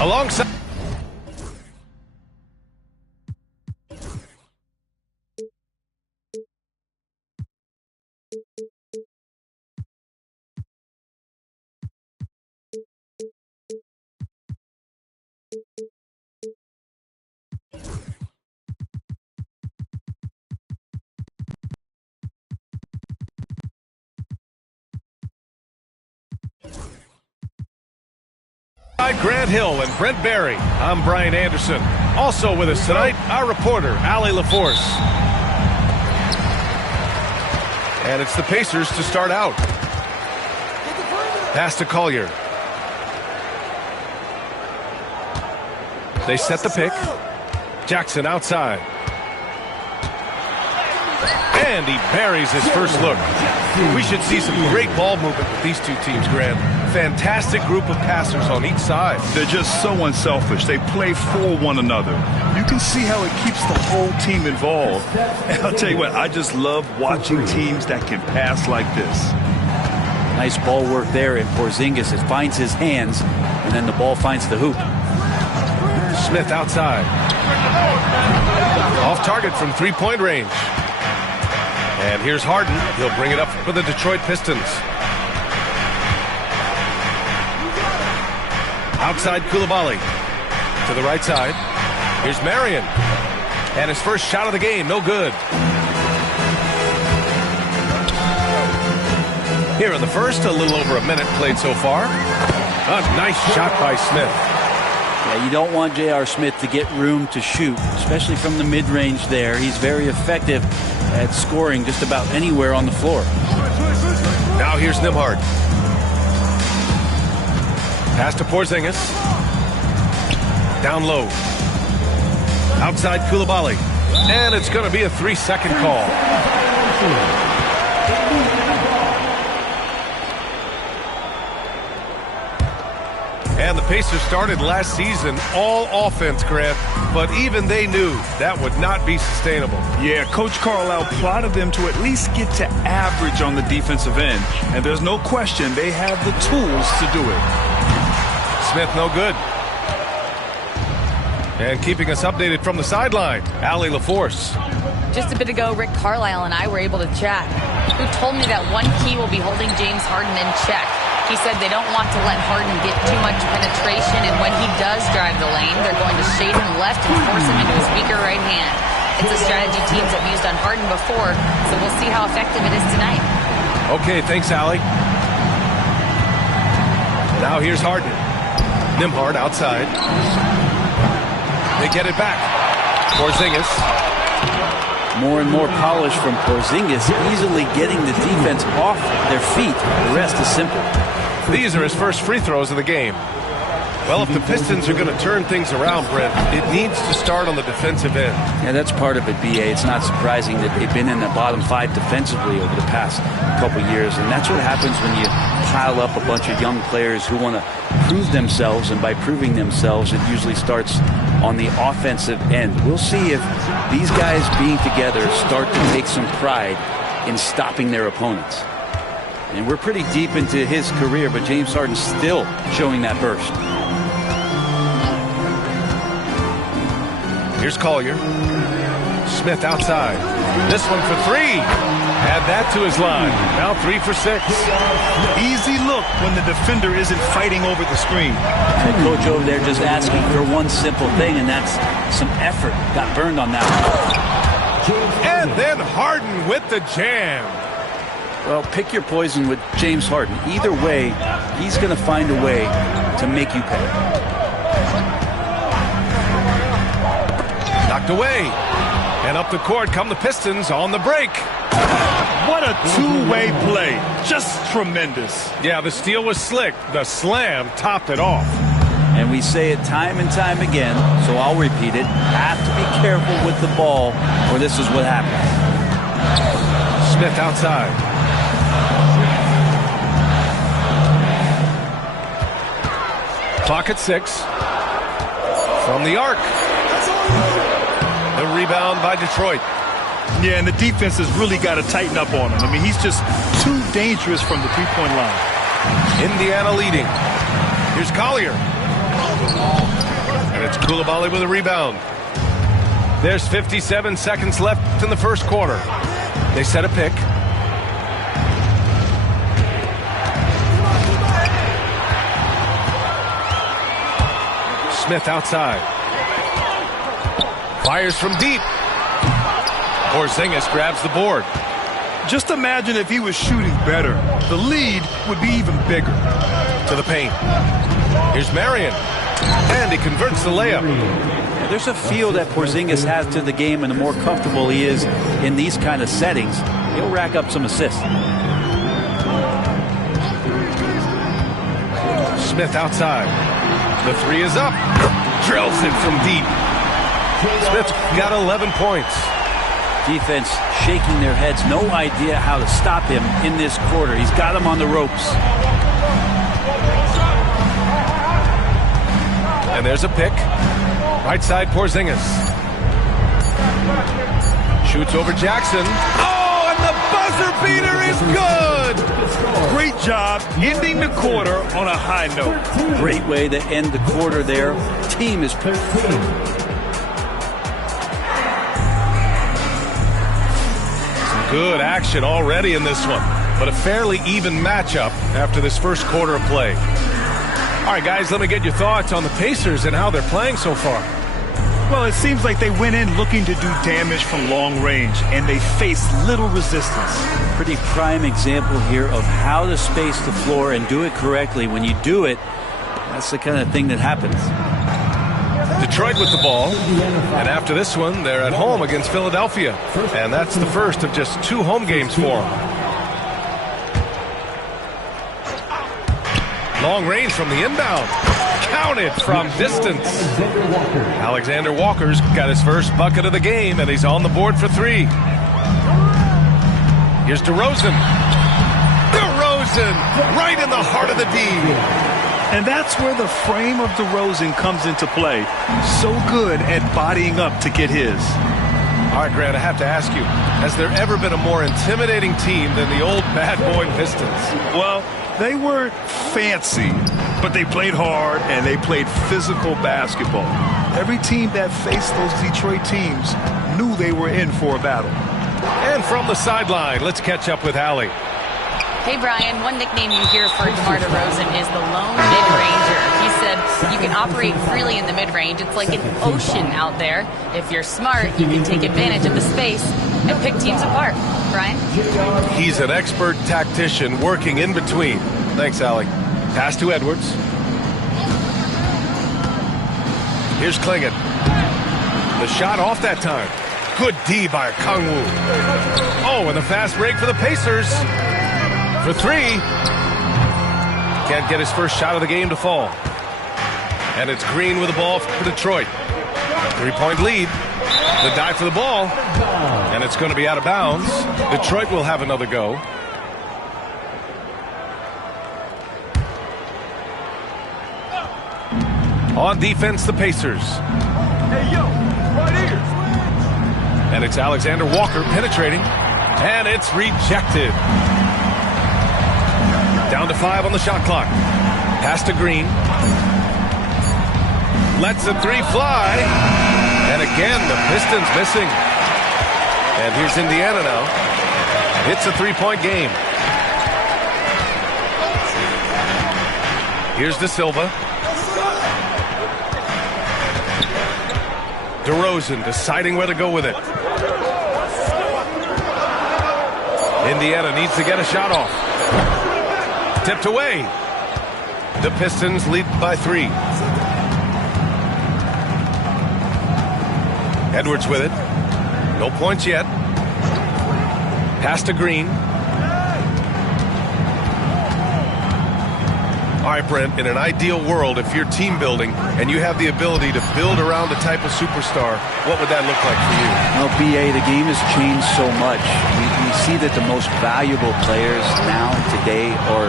Alongside. Grant Hill and Brent Barry. I'm Brian Anderson. Also with us tonight, our reporter, Allie LaForce. And it's the Pacers to start out. Pass to Collier. They set the pick. Jackson outside. And he buries his first look. We should see some great ball movement with these two teams, Grant. Fantastic group of passers on each side. They're just so unselfish. They play for one another. You can see how it keeps the whole team involved. And I'll tell you what, I just love watching teams that can pass like this. Nice ball work there, and Porzingis, it finds his hands, and then the ball finds the hoop. Smith outside. Off target from three-point range. And here's Harden. He'll bring it up for the Detroit Pistons. Outside Coulibaly. To the right side. Here's Marion. And his first shot of the game, no good. Here in the first, a little over a minute played so far. A nice shot by Smith. Yeah, you don't want J.R. Smith to get room to shoot, especially from the mid-range there. He's very effective at scoring just about anywhere on the floor. Now here's Nembhard. Pass to Porzingis. Down low. Outside Coulibaly. And it's going to be a 3-second call. And the Pacers started last season all offense, Grant, but even they knew that would not be sustainable. Yeah, Coach Carlisle plotted them to at least get to average on the defensive end. And there's no question they have the tools to do it. Smith no good. And keeping us updated from the sideline, Allie LaForce. Just a bit ago, Rick Carlisle and I were able to chat. Who told me that one key will be holding James Harden in check. He said they don't want to let Harden get too much penetration, and when he does drive the lane, they're going to shade him left and force him into his weaker right hand. It's a strategy teams have used on Harden before, so we'll see how effective it is tonight. Okay, thanks, Allie. Now here's Harden. Nembhard outside. They get it back. Porzingis. More and more polish from Porzingis, easily getting the defense off their feet. The rest is simple. These are his first free throws of the game. Well, if the Pistons are going to turn things around, Brent, it needs to start on the defensive end. Yeah, that's part of it, B.A. It's not surprising that they've been in the bottom five defensively over the past couple years, and that's what happens when you pile up a bunch of young players who want to prove themselves, and by proving themselves, it usually starts on the offensive end. We'll see if these guys being together start to take some pride in stopping their opponents. And we're pretty deep into his career, but James Harden's still showing that burst. Here's Collier. Smith outside. This one for three. Add that to his line. Now 3 for 6. Easy look when the defender isn't fighting over the screen. The coach over there just asking for one simple thing, and that's some effort. Got burned on that one. And then Harden with the jam. Well, pick your poison with James Harden. Either way, he's going to find a way to make you pay. Knocked away. And up the court come the Pistons on the break. What a two-way play. Just tremendous. Yeah, the steal was slick. The slam topped it off. And we say it time and time again, so I'll repeat it. Have to be careful with the ball, or this is what happens. Smith outside. Clock at 6. From the arc. The rebound by Detroit. Yeah, and the defense has really got to tighten up on him. I mean, he's just too dangerous from the three-point line. Indiana leading. Here's Collier. And it's Koulibaly with a rebound. There's 57 seconds left in the first quarter. They set a pick. Smith outside. Fires from deep. Porzingis grabs the board. Just imagine if he was shooting better. The lead would be even bigger. To the paint. Here's Marion. And he converts the layup. There's a feel that Porzingis has to the game, and the more comfortable he is in these kind of settings, he'll rack up some assists. Smith outside. The three is up. Drills it from deep. Smith's got 11 points. Defense shaking their heads. No idea how to stop him in this quarter. He's got him on the ropes. And there's a pick. Right side, Porzingis. Shoots over Jackson. Oh, and the buzzer beater is good! Great job ending the quarter on a high note. Great way to end the quarter there. Team is... Good action already in this one, but a fairly even matchup after this first quarter of play. All right, guys, let me get your thoughts on the Pacers and how they're playing so far. Well, it seems like they went in looking to do damage from long range, and they faced little resistance. Pretty prime example here of how to space the floor and do it correctly. When you do it, that's the kind of thing that happens. Detroit with the ball, and after this one, they're at home against Philadelphia, and that's the first of just 2 home games for them. Long range from the inbound. Counted from distance. Alexander Walker's got his first bucket of the game, and he's on the board for 3. Here's DeRozan. DeRozan right in the heart of the D. And that's where the frame of DeRozan comes into play. So good at bodying up to get his. All right, Grant, I have to ask you, has there ever been a more intimidating team than the old bad boy Pistons? Well, they weren't fancy, but they played hard and they played physical basketball. Every team that faced those Detroit teams knew they were in for a battle. And from the sideline, let's catch up with Allie. Hey, Brian, one nickname you hear for DeMar DeRozan is the lone mid-ranger. He said you can operate freely in the mid-range. It's like an ocean out there. If you're smart, you can take advantage of the space and pick teams apart. Brian? He's an expert tactician working in between. Thanks, Allie. Pass to Edwards. Here's Klingon. The shot off that time. Good D by Kangwoo. Oh, and the fast break for the Pacers. For 3. Can't get his first shot of the game to fall. And it's Green with the ball for Detroit. 3-point lead. The dive for the ball. And it's going to be out of bounds. Detroit will have another go. On defense, the Pacers. Hey, yo, right here. And it's Alexander Walker penetrating. And it's rejected. Down to 5 on the shot clock. Pass to Green. Lets the 3 fly. And again, the Pistons missing. And here's Indiana now. It's a 3-point game. Here's De Silva. DeRozan deciding where to go with it. Indiana needs to get a shot off. Tipped away. The Pistons lead by 3. Edwards with it. No points yet. Pass to Green. All right, Brent, in an ideal world, if you're team building and you have the ability to build around a type of superstar, what would that look like for you? Well, BA, the game has changed so much. We see that the most valuable players now, today, are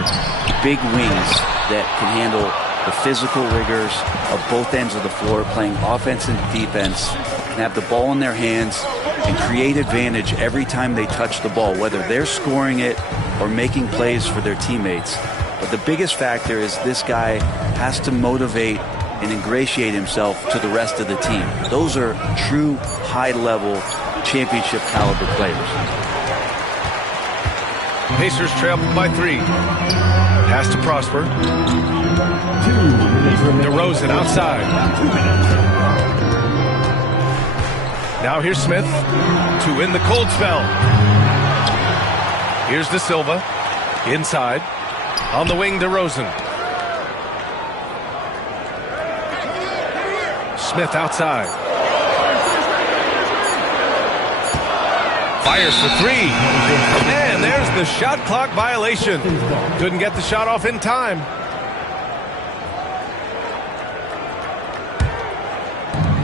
big wings that can handle the physical rigors of both ends of the floor, playing offense and defense, can have the ball in their hands and create advantage every time they touch the ball, whether they're scoring it or making plays for their teammates. But the biggest factor is this guy has to motivate and ingratiate himself to the rest of the team. Those are true high-level championship caliber players. Pacers trail by 3. Pass to Prosper. DeRozan outside. Now here's Smith to win the cold spell. Here's De Silva. Inside. On the wing, DeRozan. Smith outside. Fires for 3. And there's the shot clock violation. Couldn't get the shot off in time.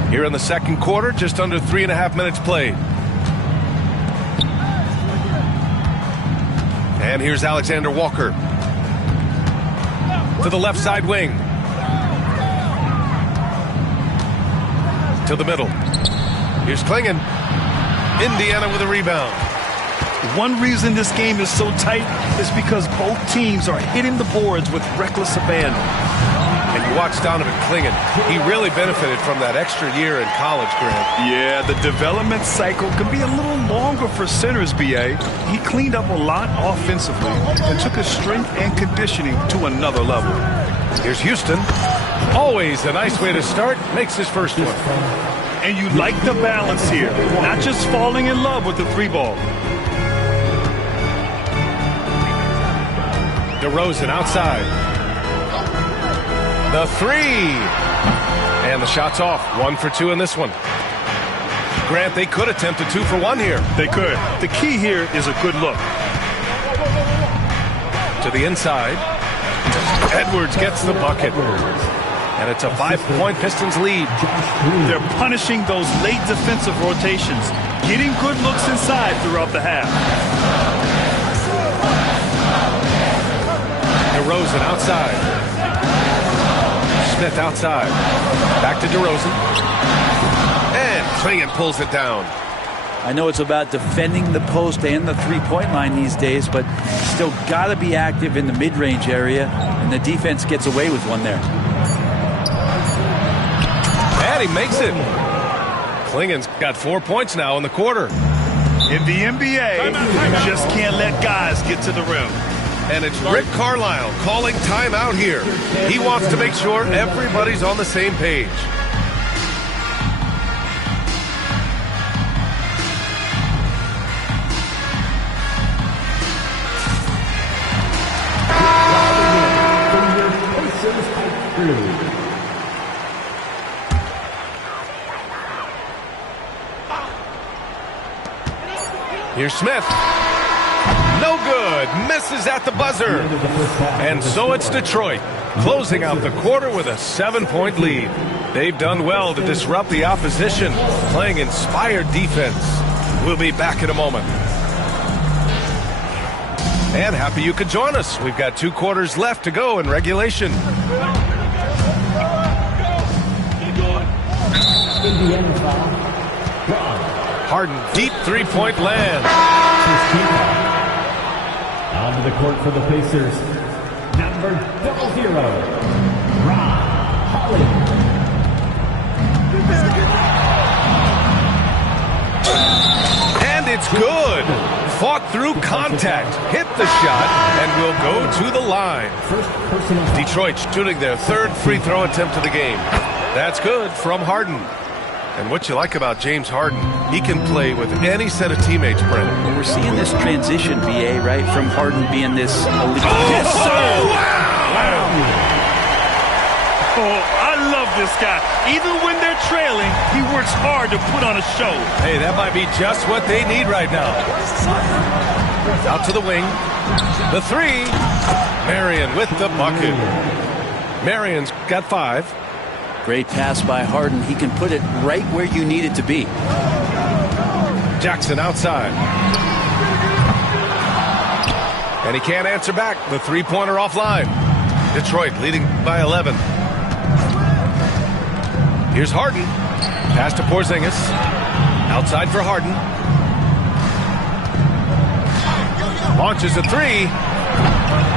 Here in the second quarter, just under 3.5 minutes played. And here's Alexander Walker. To the left side wing. To the middle. Here's Klingon. Indiana with a rebound. One reason this game is so tight is because both teams are hitting the boards with reckless abandon. And you watch Donovan Klingon. He really benefited from that extra year in college, Grant. Yeah, the development cycle can be a little longer for centers, B.A. He cleaned up a lot offensively and took his strength and conditioning to another level. Here's Houston. Always a nice way to start. Makes his first one. And you like the balance here, not just falling in love with the 3-ball. DeRozan outside. The 3. And the shot's off. 1 for 2 in this one. Grant, they could attempt a 2 for 1 here. They could. The key here is a good look. To the inside. Edwards gets the bucket. And it's a 5-point Pistons lead. They're punishing those late defensive rotations, getting good looks inside throughout the half. DeRozan outside. Smith outside. Back to DeRozan. And Klingon pulls it down. I know it's about defending the post and the three-point line these days, but still got to be active in the mid-range area, and the defense gets away with one there. And he makes it. Klingon's got 4 points now in the quarter. In the NBA, you just can't let guys get to the rim. And it's Rick Carlisle calling timeout here. He wants to make sure everybody's on the same page. Here's Smith. No good. Misses at the buzzer. And so it's Detroit, closing out the quarter with a 7-point lead. They've done well to disrupt the opposition, playing inspired defense. We'll be back in a moment. And happy you could join us. We've got 2 quarters left to go in regulation. Harden, deep 3-point land. Onto the court for the Pacers, number 00, Ron Holly. And it's good. Fought through contact, hit the shot, and will go to the line. Detroit shooting their 3rd free throw attempt of the game. That's good from Harden. And what you like about James Harden, he can play with any set of teammates, Brent. Well, we're seeing this transition, BA, right, from Harden being this elite. Yes, sir! Wow! Oh, I love this guy. Even when they're trailing, he works hard to put on a show. Hey, that might be just what they need right now. Out to the wing. The 3. Marion with the bucket. Marion's got 5. Great pass by Harden. He can put it right where you need it to be. Jackson outside. And he can't answer back. The 3-pointer offline. Detroit leading by 11. Here's Harden. Pass to Porzingis. Outside for Harden. Launches a 3.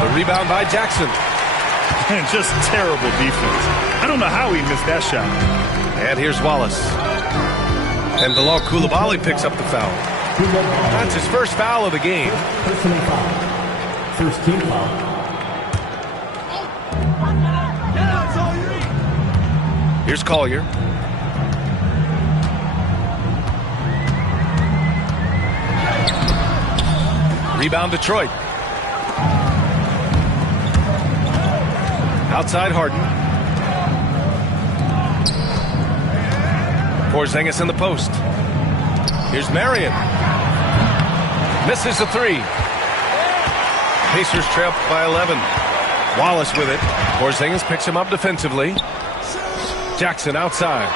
The rebound by Jackson. And just terrible defense. I don't know how he missed that shot. And here's Wallace. And Bilal Coulibaly picks up the foul. That's his first foul of the game. Personal foul. First team foul. Here's Collier. Rebound Detroit. Outside Harden. Porzingis in the post. Here's Marion. Misses the three. Pacers trail by 11. Wallace with it. Porzingis picks him up defensively. Jackson outside.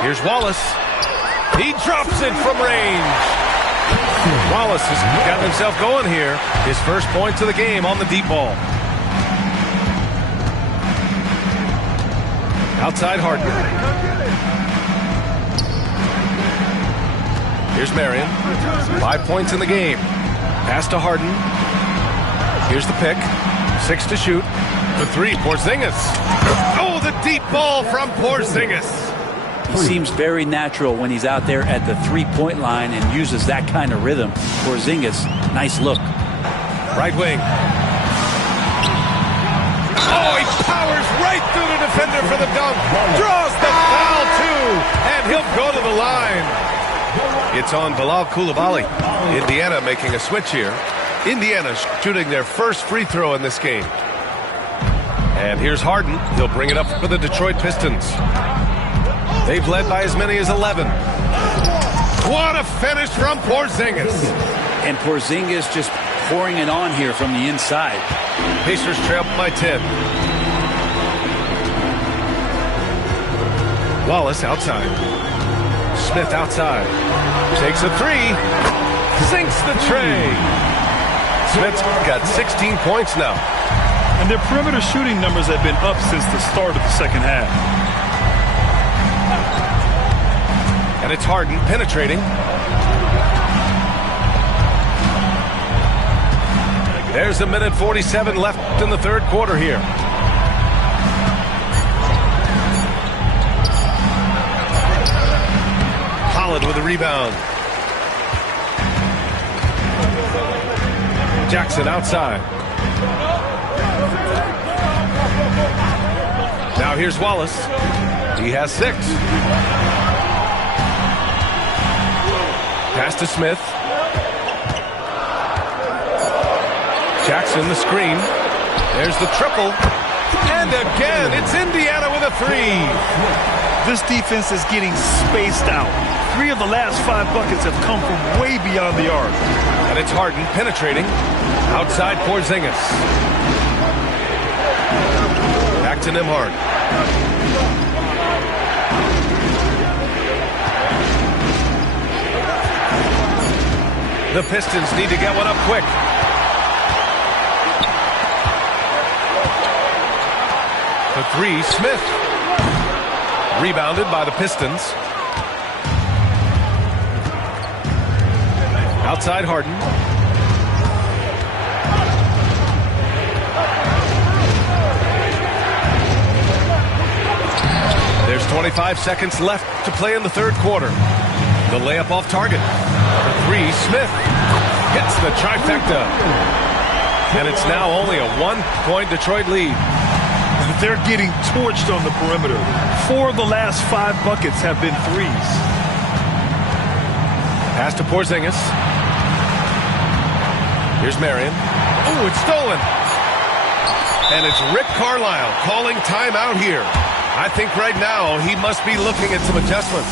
Here's Wallace. He drops it from range. Wallace has gotten himself going here. His first points of the game on the deep ball. Outside Harden. Here's Marion. 5 points in the game. Pass to Harden. Here's the pick. 6 to shoot. The three, Porzingis. Oh, the deep ball from Porzingis. He seems very natural when he's out there at the three-point line and uses that kind of rhythm. Porzingis, nice look. Right wing. Oh, he powers right through the defender for the dunk. Draws the foul, too. And he'll go to the line. It's on Bilal Coulibaly. Indiana making a switch here. Indiana shooting their first free throw in this game. And here's Harden. He'll bring it up for the Detroit Pistons. They've led by as many as 11. What a finish from Porzingis. And Porzingis just pouring it on here from the inside. Pacers trail by 10. Wallace outside. Smith outside. Takes a three. Sinks the tray. Smith's got 16 points now. And their perimeter shooting numbers have been up since the start of the second half. And it's Harden penetrating. There's a minute 47 left in the third quarter here. Holland with a rebound. Jackson outside. Now here's Wallace. He has 6. Pass to Smith. Jackson the screen. There's the triple. And again, it's Indiana with a 3. This defense is getting spaced out. 3 of the last 5 buckets have come from way beyond the arc. And it's Harden penetrating. Outside Porzingis. Back to Nembhard. The Pistons need to get one up quick. The 3, Smith. Rebounded by the Pistons. Outside Harden. There's 25 seconds left to play in the third quarter. The layup off target. The 3, Smith hits the trifecta. And it's now only a 1-point Detroit lead. They're getting torched on the perimeter. 4 of the last 5 buckets have been threes. Pass to Porzingis. Here's Marion. Oh, it's stolen. And it's Rick Carlisle calling timeout here. I think right now he must be looking at some adjustments.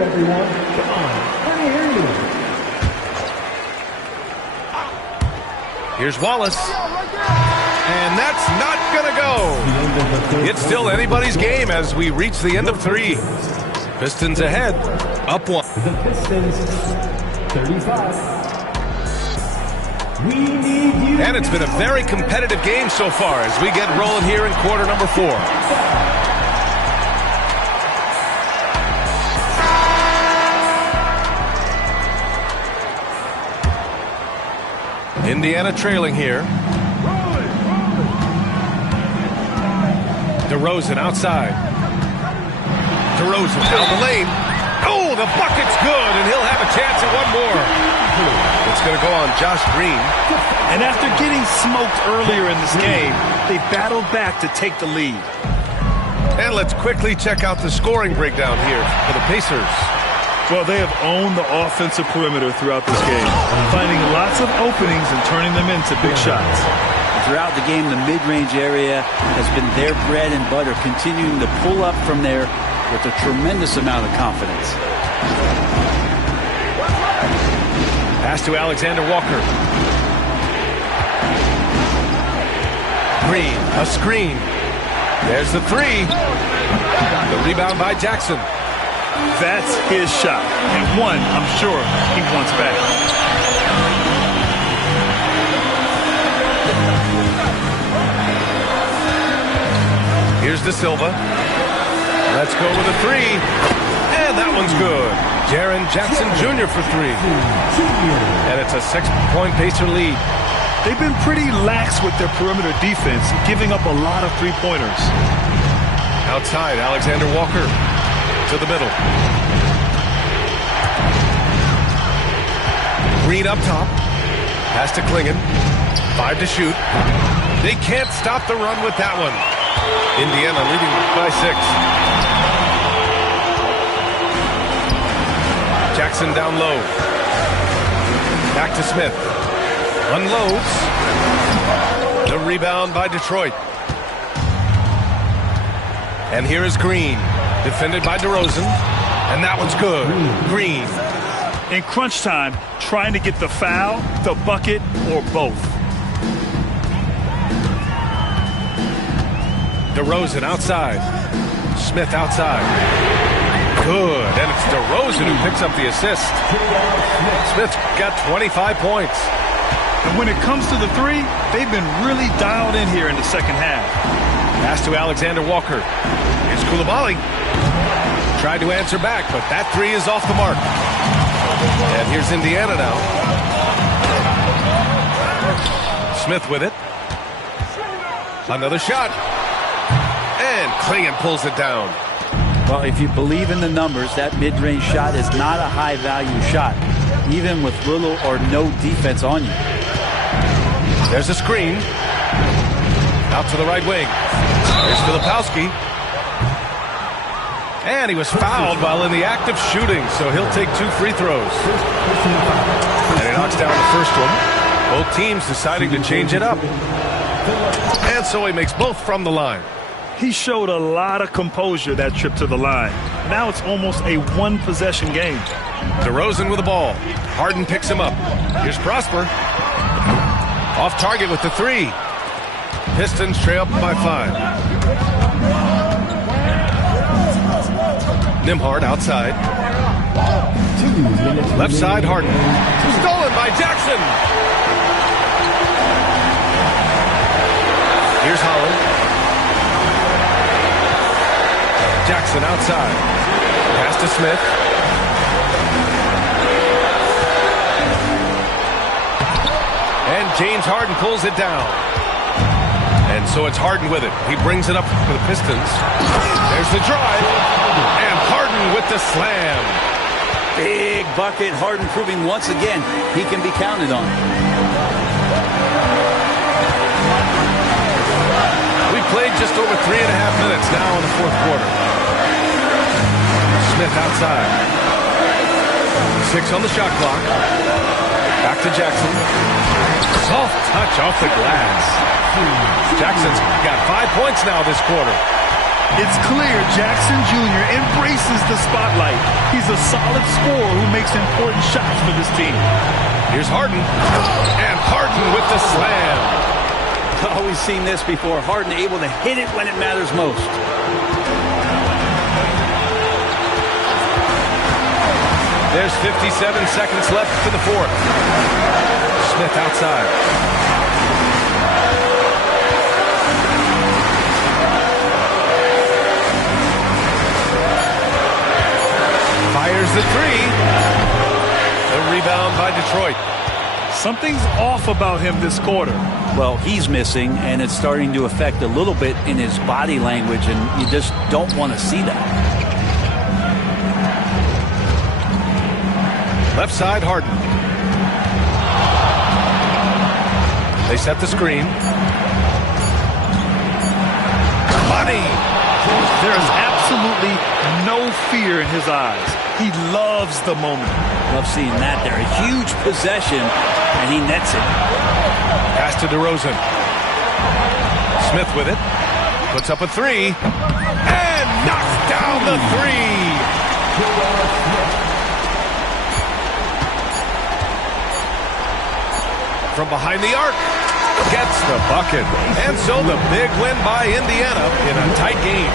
Everyone, come on, let me hear you. Here's Wallace. And that's not going to go. It's still anybody's game as we reach the end of 3. Pistons ahead, up 1. The Pistons, 35. We need you. And it's been a very competitive game so far as we get rolling here in quarter number 4. Indiana trailing here. DeRozan outside. DeRozan down the lane. Oh, the bucket's good, and he'll have a chance at one more. It's going to go on Josh Green. And after getting smoked earlier in this game, they battled back to take the lead. And let's quickly check out the scoring breakdown here for the Pacers. Well, they have owned the offensive perimeter throughout this game, finding lots of openings and turning them into big shots. Throughout the game, the mid-range area has been their bread and butter, continuing to pull up from there with a tremendous amount of confidence. Pass to Alexander Walker. Green, a screen. There's the three. The rebound by Jackson. That's his shot, and one I'm sure he wants back. Here's De Silva. Let's go with a three. And that one's good. Jaren Jackson Jr. for three. And it's a 6-point Pacer lead. They've been pretty lax with their perimeter defense, giving up a lot of three-pointers. Outside, Alexander Walker to the middle. Green up top. Pass to Klingon. 5 to shoot. They can't stop the run with that one. Indiana leading by 6. Jackson down low. Back to Smith. Unloads. The rebound by Detroit. And here is Green. Defended by DeRozan. And that one's good. Green. In crunch time, trying to get the foul, the bucket, or both. DeRozan outside. Smith outside. Good. And it's DeRozan who picks up the assist. Smith's got 25 points. And when it comes to the three, they've been really dialed in here in the second half. Pass to Alexander Walker. Here's Coulibaly. Tried to answer back, but that three is off the mark. And here's Indiana now. Smith with it. Another shot. And Klingon pulls it down. Well, if you believe in the numbers, that mid-range shot is not a high-value shot, even with little or no defense on you. There's a screen. Out to the right wing. Here's Filipowski. And he was fouled while in the act of shooting, so he'll take 2 free throws. And he knocks down the first one. Both teams deciding to change it up. And so he makes both from the line. He showed a lot of composure that trip to the line. Now it's almost a one-possession game. DeRozan with the ball. Harden picks him up. Here's Prosper. Off target with the three. Pistons trail up by 5. Nembhard outside. Left side, Harden. Stolen by Jackson. Here's Holland. Jackson outside. Pass to Smith. And James Harden pulls it down. And so it's Harden with it. He brings it up for the Pistons. There's the drive. And Harden with the slam. Big bucket. Harden proving once again he can be counted on. We played just over 3.5 minutes now in the fourth quarter. Smith outside. 6 on the shot clock. Back to Jackson. Soft touch off the glass. Jackson's got 5 points now this quarter. It's clear Jackson Jr. embraces the spotlight. He's a solid scorer who makes important shots for this team. Here's Harden. And Harden with the slam. Always seen this before. Harden able to hit it when it matters most. There's 57 seconds left to the fourth. Smith outside. Fires the three. The rebound by Detroit. Something's off about him this quarter. Well, he's missing, and it's starting to affect a little bit in his body language, and you just don't want to see that. Left side, Harden. They set the screen. Money! There is absolutely no fear in his eyes. He loves the moment. Love seeing that there. A huge possession, and he nets it. Pass to DeRozan. Smith with it. Puts up a three. And knocks down the three. From behind the arc. Gets the bucket. And so the big win by Indiana in a tight game.